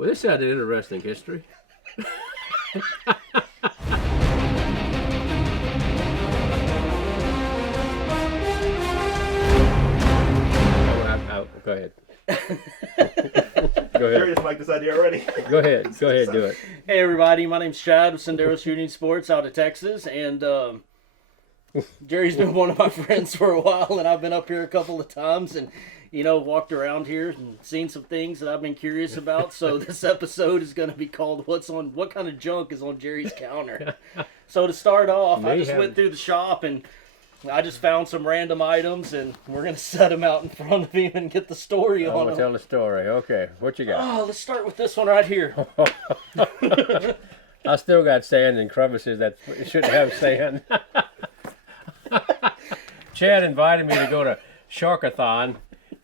Well, this had an interesting history. Go ahead. Go Jerry ahead. just liked this idea already. Go ahead. Go ahead. Do it. Hey everybody, my name's Chad with Sendero Shooting Sports out of Texas, and Jerry's been one of my friends for a while, and I've been up here a couple of times, and walked around here and seen some things that I've been curious about. So this episode is going to be called "What kind of junk is on Jerry's counter?" So to start off, I just went through the shop and I just found some random items, and we're going to set them out in front of him and get the story on them. Tell the story. Okay, what you got? Oh, let's start with this one right here. I still got sand and crevices that shouldn't have sand. Chad invited me to go to Sharkathon,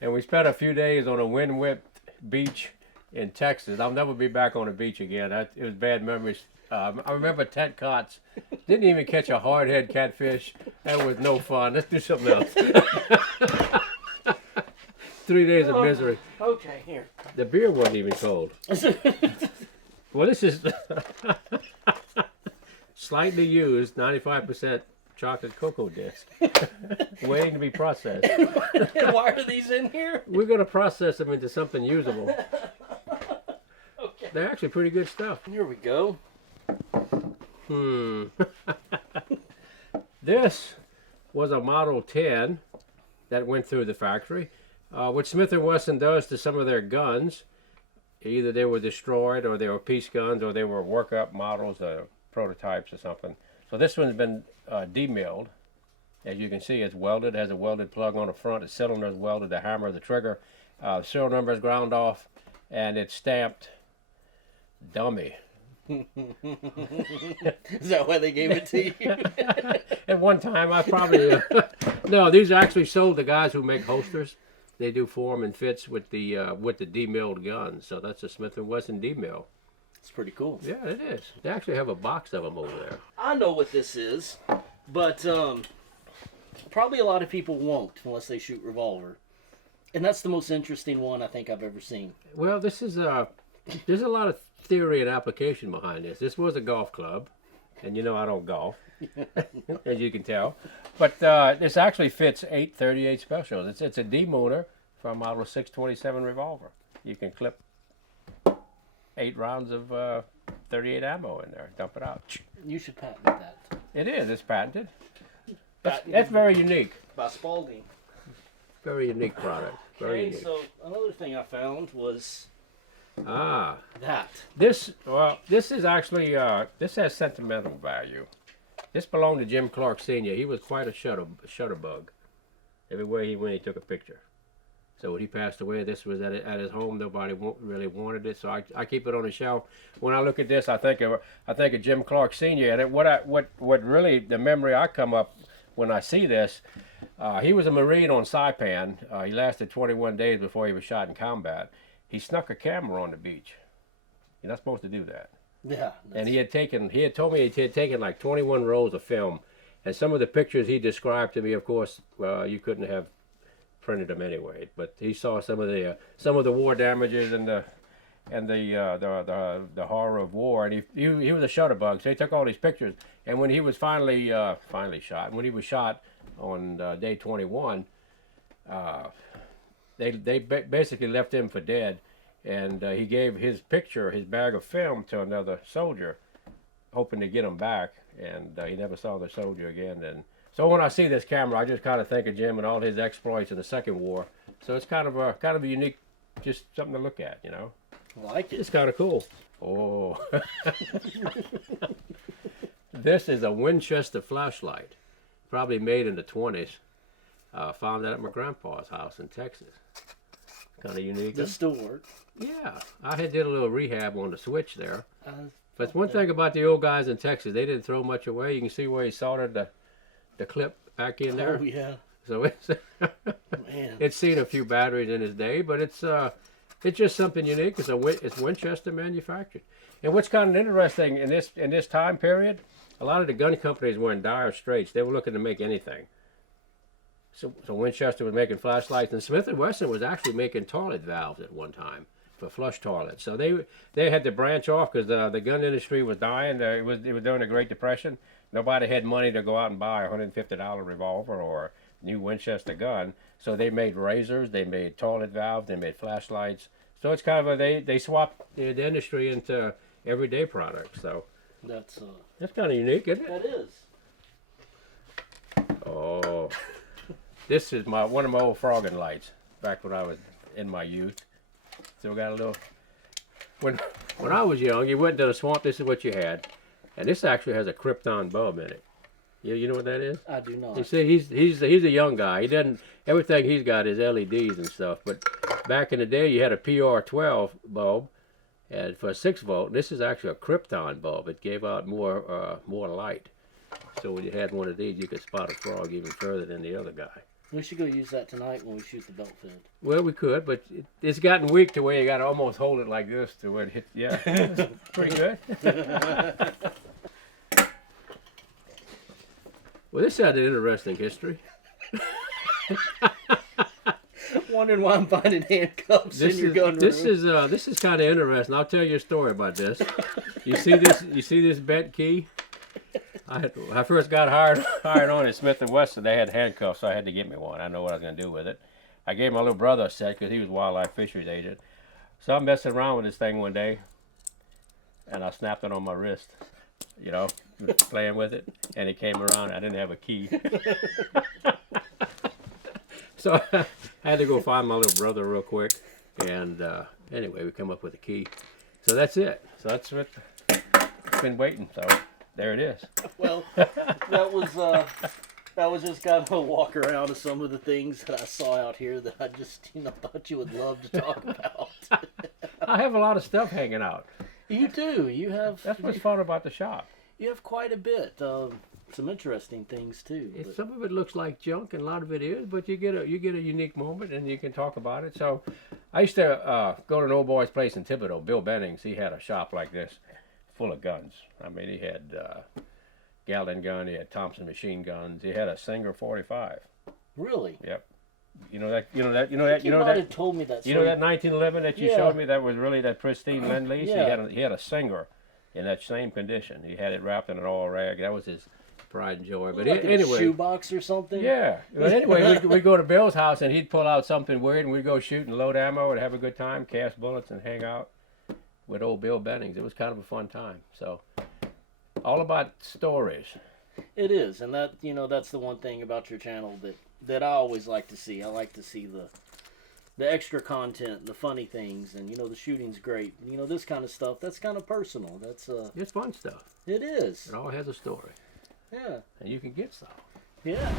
and we spent a few days on a wind-whipped beach in Texas. I'll never be back on a beach again. It was bad memories. I remember Ted Cots didn't even catch a hardhead catfish. That was no fun. Let's do something else. 3 days of misery. Okay, here. The beer wasn't even cold. Well, this is slightly used 95% chocolate cocoa disc, waiting to be processed. And why are these in here? We're going to process them into something usable. Okay. They're actually pretty good stuff. Here we go. This was a Model 10 that went through the factory. What Smith & Wesson does to some of their guns, either they were destroyed or they were piece guns or they were work-up models or prototypes or something. So this one's been demilled. As you can see, it's welded. It has a welded plug on the front. The cylinder is welded. The hammer, the trigger. Serial number is ground off, and it's stamped dummy. Is that why they gave it to you? At one time, I probably... no, these are actually sold to guys who make holsters. They do form and fits with the demilled guns. So that's a Smith & Wesson demill. It's pretty cool. Yeah, it is. They actually have a box of them over there. I know what this is, but probably a lot of people won't unless they shoot revolver. And that's the most interesting one I think I've ever seen. Well, this is there's a lot of theory and application behind this. This was a golf club, and I don't golf, as you can tell. But this actually fits 8.38 specials. It's a demotor for a Model 627 revolver. You can clip 8 rounds of 38 ammo in there. Dump it out. You should patent that. It is. It's patented. That's very unique. By Spalding. Very unique product. Very unique. So another thing I found was that. This is actually this has sentimental value. This belonged to Jim Clark Sr. He was quite a shutterbug. Everywhere he went, he took a picture. So when he passed away, this was at his home. Nobody really wanted it, so I keep it on the shelf. When I look at this, I think of Jim Clark Sr. And what really the memory I come up when I see this, he was a Marine on Saipan. He lasted 21 days before he was shot in combat. He snuck a camera on the beach. You're not supposed to do that. Yeah. And he had told me he had taken like 21 rolls of film, and some of the pictures he described to me, of course, you couldn't have printed them anyway. But he saw some of the war damages and the horror of war, and he was a shutterbug, so he took all these pictures. And when he was finally shot, when he was shot on day 21, they basically left him for dead, and he gave his bag of film to another soldier, hoping to get him back, and he never saw the soldier again. And so when I see this camera, I just kind of think of Jim and all his exploits in the Second War. So it's kind of a unique, just something to look at, I like it. It's kind of cool. Oh. This is a Winchester Flashlight, probably made in the 20s. Found that at my grandpa's house in Texas. Kind of unique. Does it still work? Yeah, I did a little rehab on the switch there. But one thing about the old guys in Texas, they didn't throw much away. You can see where he soldered the clip back in there. Oh yeah. So it's it's seen a few batteries in his day, but it's just something unique. It's Winchester manufactured. And what's kind of interesting in this time period, a lot of the gun companies were in dire straits. They were looking to make anything. So Winchester was making flashlights, and Smith & Wesson was actually making toilet valves at one time. for flush toilets. So they had to branch off because the gun industry was dying. It was during the Great Depression. Nobody had money to go out and buy a $150 revolver or a new Winchester gun. So they made razors, they made toilet valves, they made flashlights. So it's kind of they swapped the industry into everyday products. So that's kind of unique, isn't it? that is. Oh, this is one of my old frogging lights back when I was in my youth. Still got a little. When I was young, you went to the swamp. This is what you had, and this actually has a krypton bulb in it. You know what that is? I do not. You see, he's a young guy. He doesn't. Everything he's got is LEDs and stuff. But back in the day, you had a PR12 bulb, and for a 6-volt. This is actually a krypton bulb. It gave out more light. So when you had one of these, you could spot a frog even further than the other guy. We should go use that tonight when we shoot the belt fed. Well, we could, but it's gotten weak to where you got to almost hold it like this to where it hits. Yeah, pretty good. Well, this had an interesting history. Wondering why I'm finding handcuffs in your gun room. This is kind of interesting. I'll tell you a story about this. You see this? You see this bent key? I first got hired on at Smith & Wesson. They had handcuffs, so I had to get me one. I know what I was going to do with it. I gave my little brother a set because he was wildlife fisheries agent. So I'm messing around with this thing one day, and I snapped it on my wrist, playing with it, and it came around. I didn't have a key. So I had to go find my little brother real quick, and anyway, we come up with a key. So that's it. So that's what I've been waiting, so... There it is. Well, that was just kind of a walk around of some of the things that I saw out here that I just thought you would love to talk about. I have a lot of stuff hanging out. You do. You have. That's what's fun about the shop. You have quite a bit. Some interesting things too. Some of it looks like junk, and a lot of it is. But you get a unique moment, and you can talk about it. So, I used to go to an old boy's place in Thibodeau. Bill Bennings. He had a shop like this, full of guns. I mean, he had Gatling gun, he had Thompson machine guns, he had a Singer 45. Really? Yep. You know that. Had told me that. You know that 1911 that you showed me that was really that pristine Lend-Lease. Yeah. He had a Singer in that same condition. He had it wrapped in an oil rag. That was his pride and joy. But like anyway, a shoebox or something. Yeah. But anyway, we go to Bill's house and he'd pull out something weird, and we'd go shoot and load ammo and have a good time, cast bullets and hang out with old Bill Bennings. It was kind of a fun time. So, all about stories. It is, and that that's the one thing about your channel that I always like to see. I like to see the extra content, the funny things, and the shooting's great. This kind of stuff, that's kind of personal. That's it's fun stuff. It is. It all has a story. Yeah. And you can get some. Yeah.